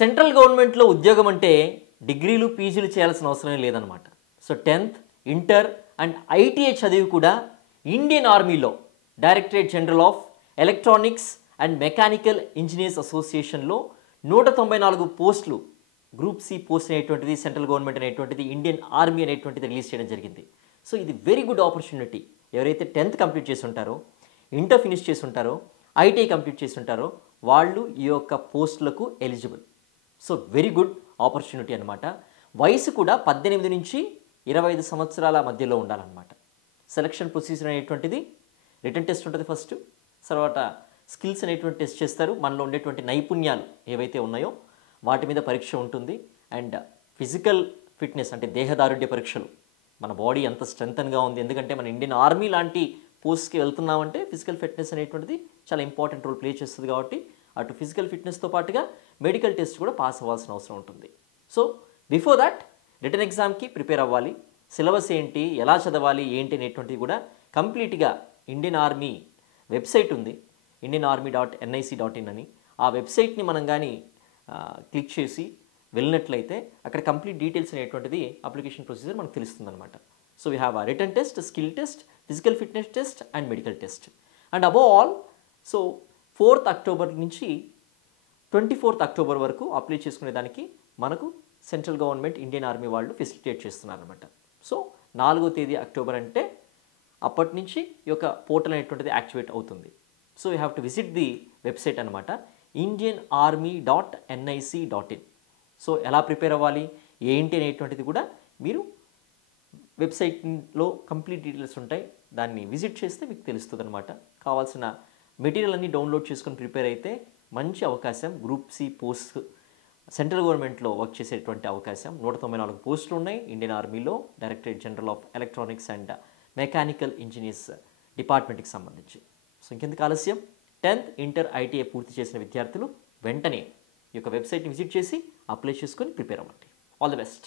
Central గవర్నమెంట్లో ఉద్యోగం అంటే డిగ్రీలు పీజీలు చేయాల్సిన అవసరం లేదనమాట. So 10th inter and ITI చదివి కూడా ఇండియన్ ఆర్మీలో directorate general of electronics and mechanical engineers అసోసియేషన్లో 194 పోస్టులు గ్రూప్ సి పోస్ట్ అనేటువంటిది సెంట్రల్ గవర్నమెంట్ అనేటువంటిది ఇండియన్ ఆర్మీ అనేటువంటిది రిలీజ్ చేయడం జరిగింది. సో ఇది వెరీ గుడ్ ఆపర్చునిటీ. ఎవరైతే 10th కంప్లీట్ చేసి ఉంటారో, ఇంటర్ ఫినిష్ చేసి ఉంటారో, ఐటీఐ కంప్లీట్ చేసి ఉంటారో వాళ్ళు ఈ యొక్క పోస్టులకు eligible. So very good opportunity అనమాట. వయసు కూడా 18 నుంచి 25 సంవత్సరాల మధ్యలో ఉండాలన్నమాట. సెలక్షన్ ప్రొసీజర్ అనేటువంటిది రిటన్ టెస్ట్ ఉంటుంది ఫస్ట్, తర్వాత స్కిల్స్ అనేటువంటి టెస్ట్ చేస్తారు. మనలో ఉండేటువంటి నైపుణ్యాలు ఏవైతే ఉన్నాయో వాటి మీద పరీక్ష ఉంటుంది. అండ్ ఫిజికల్ ఫిట్నెస్ అంటే దేహదారుఢ్య పరీక్షలు, మన బాడీ ఎంత స్ట్రెంగ్తన్గా ఉంది, ఎందుకంటే మన ఇండియన్ ఆర్మీ లాంటి పోస్ట్కి వెళ్తున్నామంటే ఫిజికల్ ఫిట్నెస్ అనేటువంటిది చాలా ఇంపార్టెంట్ రోల్ ప్లే చేస్తుంది. కాబట్టి అటు ఫిజికల్ ఫిట్నెస్తో పాటుగా మెడికల్ టెస్ట్ కూడా పాస్ అవ్వాల్సిన అవసరం ఉంటుంది. సో బిఫోర్ దట్ రిటన్ ఎగ్జామ్కి ప్రిపేర్ అవ్వాలి. సిలబస్ ఏంటి, ఎలా చదవాలి ఏంటి అనేటువంటిది కూడా కంప్లీట్గా ఇండియన్ ఆర్మీ వెబ్సైట్ ఉంది, indianarmy.nic.in అని. ఆ వెబ్సైట్ని మనం కానీ క్లిక్ చేసి వెళ్ళినట్లయితే అక్కడ కంప్లీట్ డీటెయిల్స్ అనేటువంటిది అప్లికేషన్ ప్రొసీజర్ మనకు తెలుస్తుంది అనమాట. So we have a written test, skill test, physical fitness test and medical test. And above all, so 4th October నుంచి 24th అక్టోబర్ వరకు అప్లై చేసుకునే దానికి మనకు సెంట్రల్ గవర్నమెంట్ ఇండియన్ ఆర్మీ వాళ్ళు ఫెసిలిటేట్ చేస్తున్నారు అనమాట. సో 4వ తేదీ అక్టోబర్ అంటే అప్పటి నుంచి ఈ యొక్క పోర్టల్ అనేటువంటిది యాక్టివేట్ అవుతుంది. So you have to visit the website అనమాట, indianarmy.nic.in. సో ఎలా ప్రిపేర్ అవ్వాలి ఏంటి అనేటువంటిది కూడా మీరు వెబ్సైట్లో కంప్లీట్ డీటెయిల్స్ ఉంటాయి, దాన్ని విజిట్ చేస్తే మీకు తెలుస్తుంది అనమాట. కావాల్సిన మెటీరియల్ అన్ని డౌన్లోడ్ చేసుకొని ప్రిపేర్ అయితే మంచి అవకాశం. గ్రూప్ సి పోస్ట్ సెంట్రల్ గవర్నమెంట్లో వర్క్ చేసేటువంటి అవకాశం. 194 పోస్టులు ఉన్నాయి ఇండియన్ ఆర్మీలో directorate general of electronics and mechanical engineers డిపార్ట్మెంట్కి సంబంధించి. సో ఇంకెందుకు ఆలస్యం, 10th ఇంటర్ ఐటీఐ పూర్తి చేసిన విద్యార్థులు వెంటనే ఈ యొక్క వెబ్సైట్ని విజిట్ చేసి అప్లై చేసుకొని ప్రిపేర్ అవ్వండి. All the best.